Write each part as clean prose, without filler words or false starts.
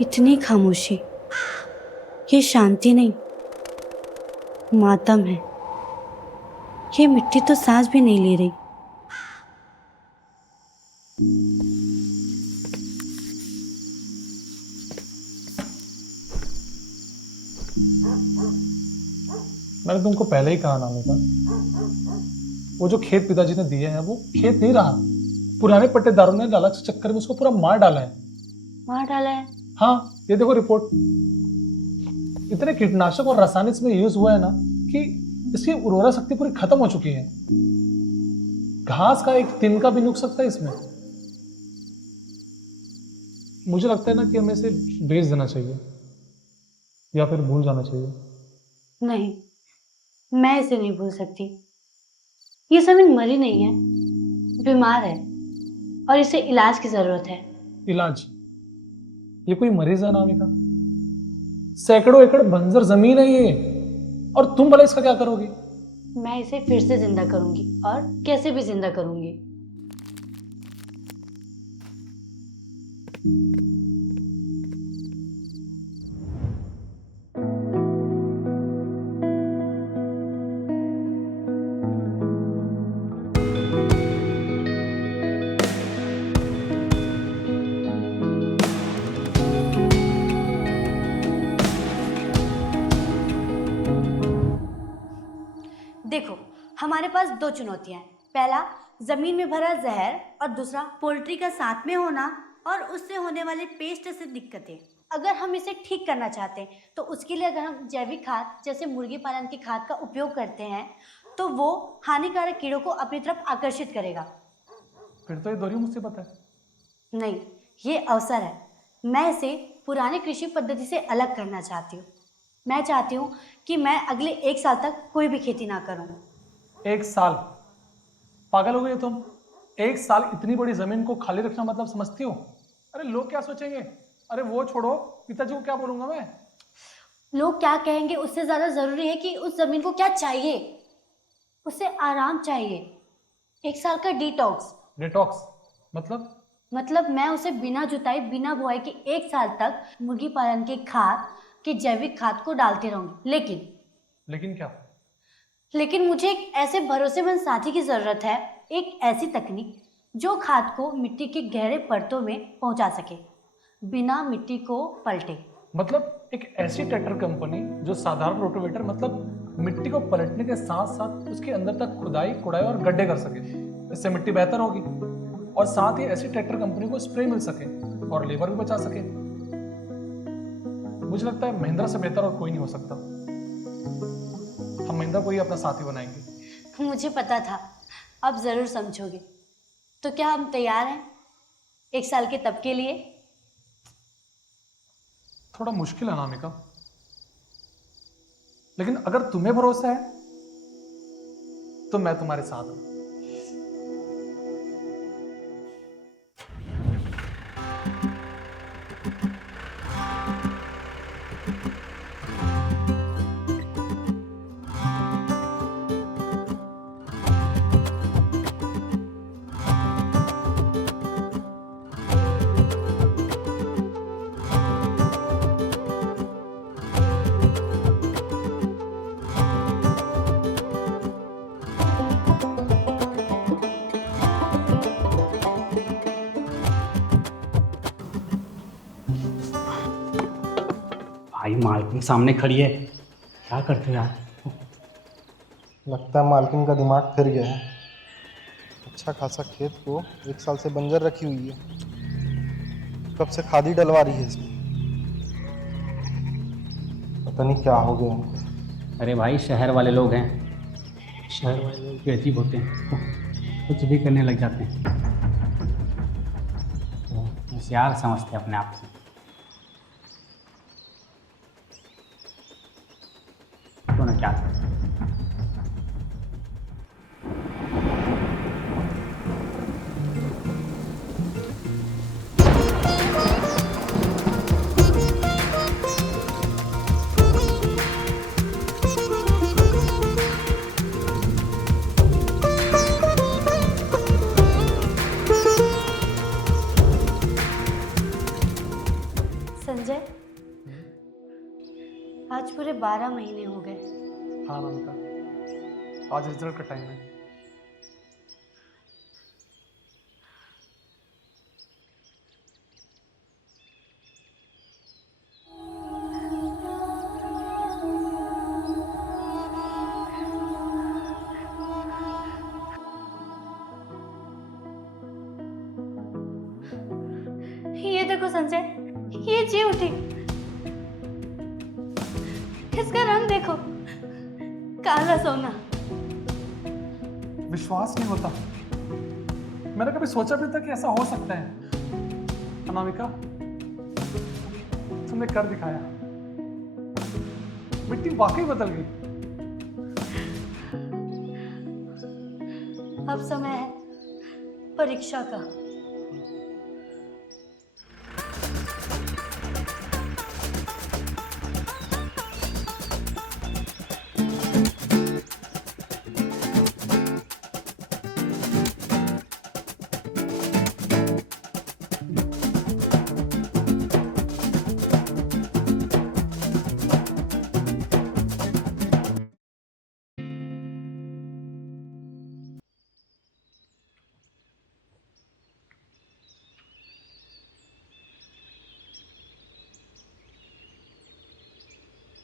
इतनी खामोशी, ये शांति नहीं, मातम है। ये मिट्टी तो सांस भी नहीं ले रही। मैंने तुमको पहले ही कहा नामिका, वो जो खेत पिताजी ने दिए हैं वो खेत नहीं रहा। पुराने पट्टेदारों ने लालच के चक्कर में उसको पूरा मार डाला है। मार डाला है? हाँ, ये देखो रिपोर्ट। इतने कीटनाशक और रासायनिक इसमें यूज हुआ है ना कि इसकी उर्वरा शक्ति पूरी खत्म हो चुकी है। घास का एक तिनका भी नुक सकता है इसमें। मुझे लगता है ना कि हमें इसे बेच देना चाहिए या फिर भूल जाना चाहिए। नहीं, मैं इसे नहीं भूल सकती। ये जमीन मरी नहीं है, बीमार है और इसे इलाज की जरूरत है। इलाज? ये कोई मरीज है नामिका? सैकड़ों एकड़ बंजर जमीन है ये, और तुम भला इसका क्या करोगी? मैं इसे फिर से जिंदा करूंगी, और कैसे भी जिंदा करूंगी। देखो, हमारे पास दो चुनौतियां हैं। पहला, जमीन में भरा जहर, और दूसरा, पोल्ट्री का साथ में होना और उससे होने वाले पेस्ट से दिक्कतें। अगर हम इसे ठीक करना चाहते हैं तो उसके लिए अगर हम जैविक खाद जैसे मुर्गी पालन की खाद का उपयोग करते हैं तो वो हानिकारक कीड़ों को अपनी तरफ आकर्षित करेगा। फिर तो ये दोहरी मुसीबत है। नहीं, ये अवसर है। मैं इसे पुरानी कृषि पद्धति से अलग करना चाहती हूँ। मैं चाहती हूँ कि मैं अगले 1 साल तक कोई भी खेती ना करूँ। 1 साल? पागल हो गए तुम? 1 साल इतनी बड़ी जमीन को खाली रखना मतलब समझती हो? अरे लोग क्या सोचेंगे? अरे वो छोड़ो, पिताजी को क्या बोलूंगा मैं? लोग क्या कहेंगे उससे ज्यादा जरूरी है कि उस जमीन को क्या चाहिए। उसे आराम चाहिए, 1 साल का डिटॉक्स। डिटॉक्स मतलब? मैं उसे बिना जुताई बिना बुआई के 1 साल तक मुर्गी पालन के खाद की जैविक खाद को डालती रहूंगी। लेकिन क्या? लेकिन मुझे एक ऐसे भरोसेमंद साथी की जरूरत है, एक ऐसी तकनीक जो खाद को मिट्टी के गहरे परतों में पहुंचा सके बिना मिट्टी को पलटे। मतलब एक ऐसी ट्रैक्टर कंपनी जो साधारण रोटावेटर मतलब मिट्टी को पलटने के साथ साथ उसके अंदर तक खुदाई कुड़ाई और गड्ढे कर सके। इससे मिट्टी बेहतर होगी और साथ ही ऐसी ट्रैक्टर कंपनी को स्प्रे मिल सके और लेबर भी बचा सके। मुझे लगता है महिंद्रा से बेहतर और कोई नहीं हो सकता। हम महिंद्रा को ही अपना साथी बनाएंगे। मुझे पता था अब जरूर समझोगे। तो क्या हम तैयार हैं 1 साल के तब के लिए? थोड़ा मुश्किल है नामिका, लेकिन अगर तुम्हें भरोसा है तो मैं तुम्हारे साथ हूं। भाई मालकिन सामने खड़ी है, क्या करते हो यार? लगता है मालकिन का दिमाग फिर गया है। अच्छा खासा खेत को 1 साल से बंजर रखी हुई है, कब से खादी डलवा रही है इसमें। पता नहीं क्या हो गया इनको। अरे भाई शहर वाले लोग हैं, शहर वाले लोग भी अजीब होते हैं, कुछ भी करने लग जाते हैं। होशियार समझते हैं अपने आप से। तो ना क्या करें। संजय, आज पूरे 12 महीने हो गए। हाँ अनामिका, आज रिजल्ट का टाइम है। ये देखो संजय, ये जी उठी। इसका रंग देखो, काला सोना। विश्वास नहीं होता, मैंने कभी सोचा भी था कि ऐसा हो सकता है। अनामिका, तुमने कर दिखाया, मिट्टी वाकई बदल गई। अब समय है परीक्षा का।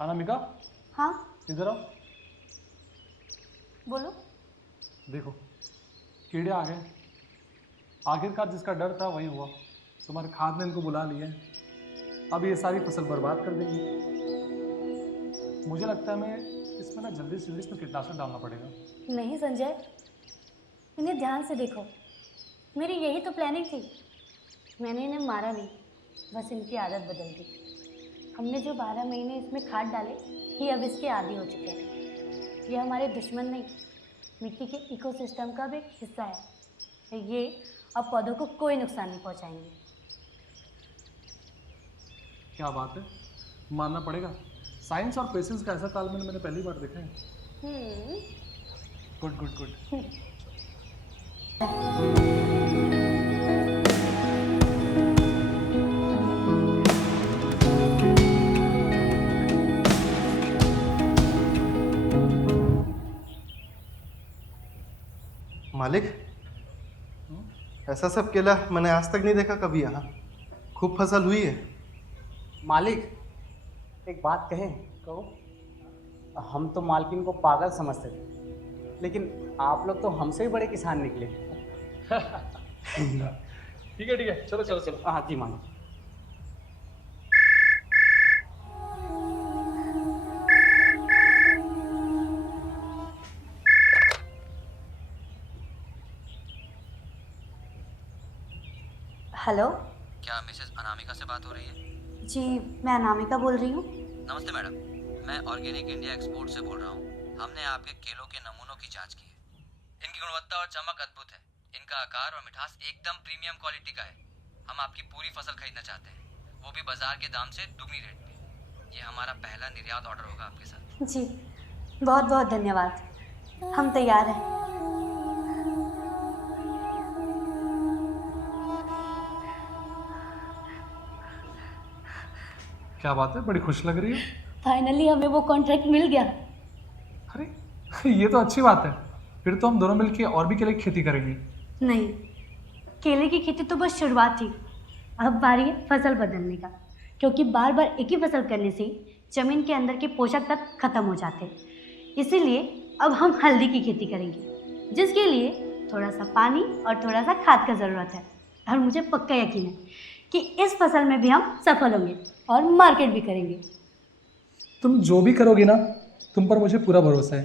अनामिका, हाँ इधर आओ। बोलो। देखो, कीड़े आ गए। आखिरकार जिसका डर था वही हुआ। तुम्हारे खाद ने इनको बुला लिया है। अब ये सारी फसल बर्बाद कर देंगी। मुझे लगता है हमें इसमें ना जल्दी से जल्दी इसमें कीटनाशक डालना पड़ेगा। नहीं संजय, इन्हें ध्यान से देखो, मेरी यही तो प्लानिंग थी। मैंने इन्हें मारा नहीं, बस इनकी आदत बदल दी। हमने जो 12 महीने इसमें खाद डाले, ये अब इसके आदी हो चुके हैं। ये हमारे दुश्मन नहीं, मिट्टी के इकोसिस्टम का भी एक हिस्सा है। ये अब पौधों को कोई नुकसान नहीं पहुंचाएंगे। क्या बात है, मानना पड़ेगा। साइंस और पेशेंस का ऐसा तालमेल मैंने पहली बार देखा है। Good good good. मालिक, ऐसा सब केला मैंने आज तक नहीं देखा कभी। यहाँ खूब फसल हुई है। मालिक, एक बात कहें? कहो। हम तो मालकिन को पागल समझते थे, लेकिन आप लोग तो हमसे भी बड़े किसान निकले। ठीक है, चलो चलो चलो। हाँ जी मालिक। हेलो क्या मिसेस अनामिका से बात हो रही है? जी, मैं अनामिका बोल रही हूँ। नमस्ते मैडम, मैं ऑर्गेनिक इंडिया एक्सपोर्ट से बोल रहा हूँ। हमने आपके केलों के नमूनों की जांच की है। इनकी गुणवत्ता और चमक अद्भुत है। इनका आकार और मिठास एकदम प्रीमियम क्वालिटी का है। हम आपकी पूरी फसल खरीदना चाहते हैं, वो भी बाजार के दाम से दुगनी रेट पे। ये हमारा पहला निर्यात ऑर्डर होगा आपके साथ। जी, बहुत बहुत धन्यवाद। हम तैयार हैं। क्या बात है, बड़ी खुश लग रही है। फाइनली हमें वो कॉन्ट्रैक्ट मिल गया। अरे ये तो अच्छी बात है। फिर तो हम दोनों मिलकर और भी केले की खेती करेंगे। नहीं, केले की खेती तो बस शुरुआत थी। अब बारी है फसल बदलने का, क्योंकि बार बार एक ही फसल करने से जमीन के अंदर के पोषक तत्व खत्म हो जाते हैं। इसीलिए अब हम हल्दी की खेती करेंगे, जिसके लिए थोड़ा सा पानी और थोड़ा सा खाद का ज़रूरत है। और मुझे पक्का यकीन है कि इस फसल में भी हम सफल होंगे और मार्केट भी करेंगे। तुम जो भी करोगी ना, तुम पर मुझे पूरा भरोसा है,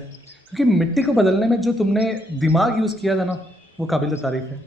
क्योंकि मिट्टी को बदलने में जो तुमने दिमाग यूज़ किया था ना, वो काबिल तारीफ है।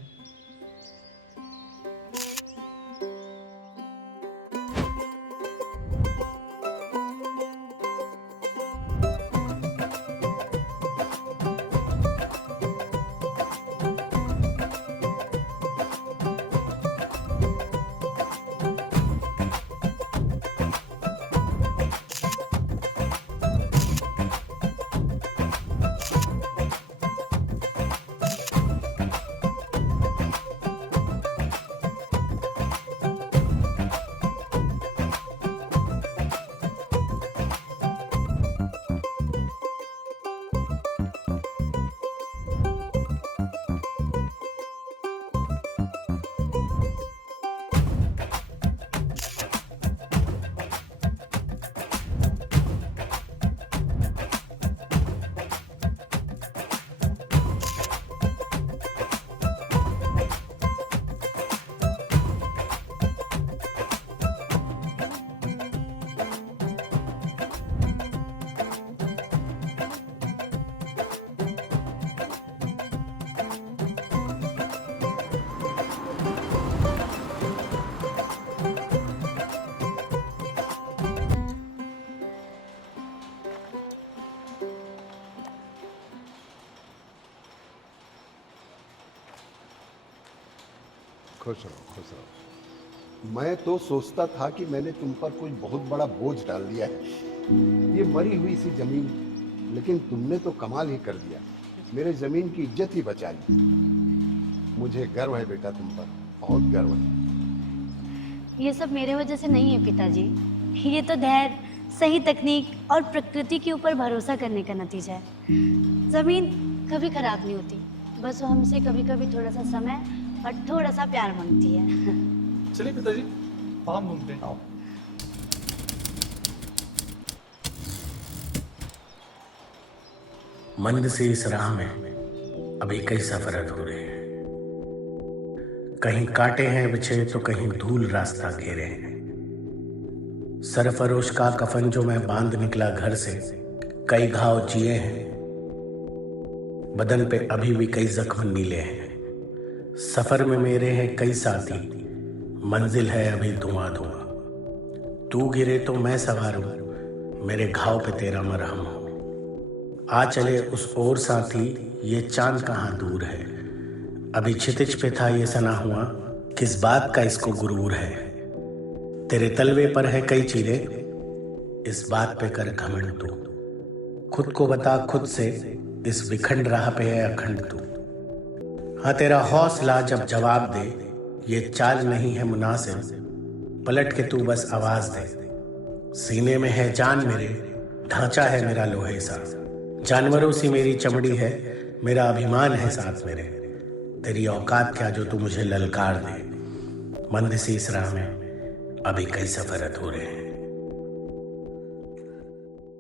खुश रहो खुश रहो। मैं तो सोचता था कि मैंने तुम पर कोई बहुत बड़ा बोझ डाल दिया है, ये मरी हुई सी जमीन, लेकिन तुमने तो कमाल ही कर दिया, मेरे जमीन की इज्जत ही बचा ली। मुझे गर्व है बेटा तुम पर, बहुत गर्व है। ये सब मेरे वजह से नहीं है पिताजी, ये तो धैर्य, सही तकनीक और प्रकृति के ऊपर भरोसा करने का नतीजा है। ज़मीन कभी खराब नहीं होती, बस वो हमसे कभी कभी थोड़ा सा समय और थोड़ा सा प्यार मांगती है। चलिए पिताजी, फार्म घूमते हैं। मंद से इस राह में अभी कई सफर अधूरे हैं। कहीं कांटे हैं बिछे तो कहीं धूल रास्ता घेरे हैं। सरफरोश का कफन जो मैं बांध निकला घर से, कई घाव जिए हैं। बदन पे अभी भी कई जख्म नीले हैं। सफर में मेरे हैं कई साथी, मंजिल है अभी धुआं धुआं। तू गिरे तो मैं सवार हूं, मेरे घाव पे तेरा मरहम हो। आ चले उस ओर साथी, ये चांद कहाँ दूर है। अभी क्षितिज पे था ये सना हुआ, किस बात का इसको गुरूर है। तेरे तलवे पर है कई चीरे, इस बात पे कर घमंड तू। खुद को बता खुद से, इस विखंड राह पे है अखंड तू। हाँ तेरा हौसला जब जवाब दे, ये चाल नहीं है मुनासिब। पलट के तू बस आवाज दे। सीने में है जान मेरे, ढांचा है मेरा लोहे सा। जानवरों सी मेरी चमड़ी है, मेरा अभिमान है साथ मेरे। तेरी औकात क्या जो तू मुझे ललकार दे। मंद सी इस राह में अभी कई सफर अधूरे हैं।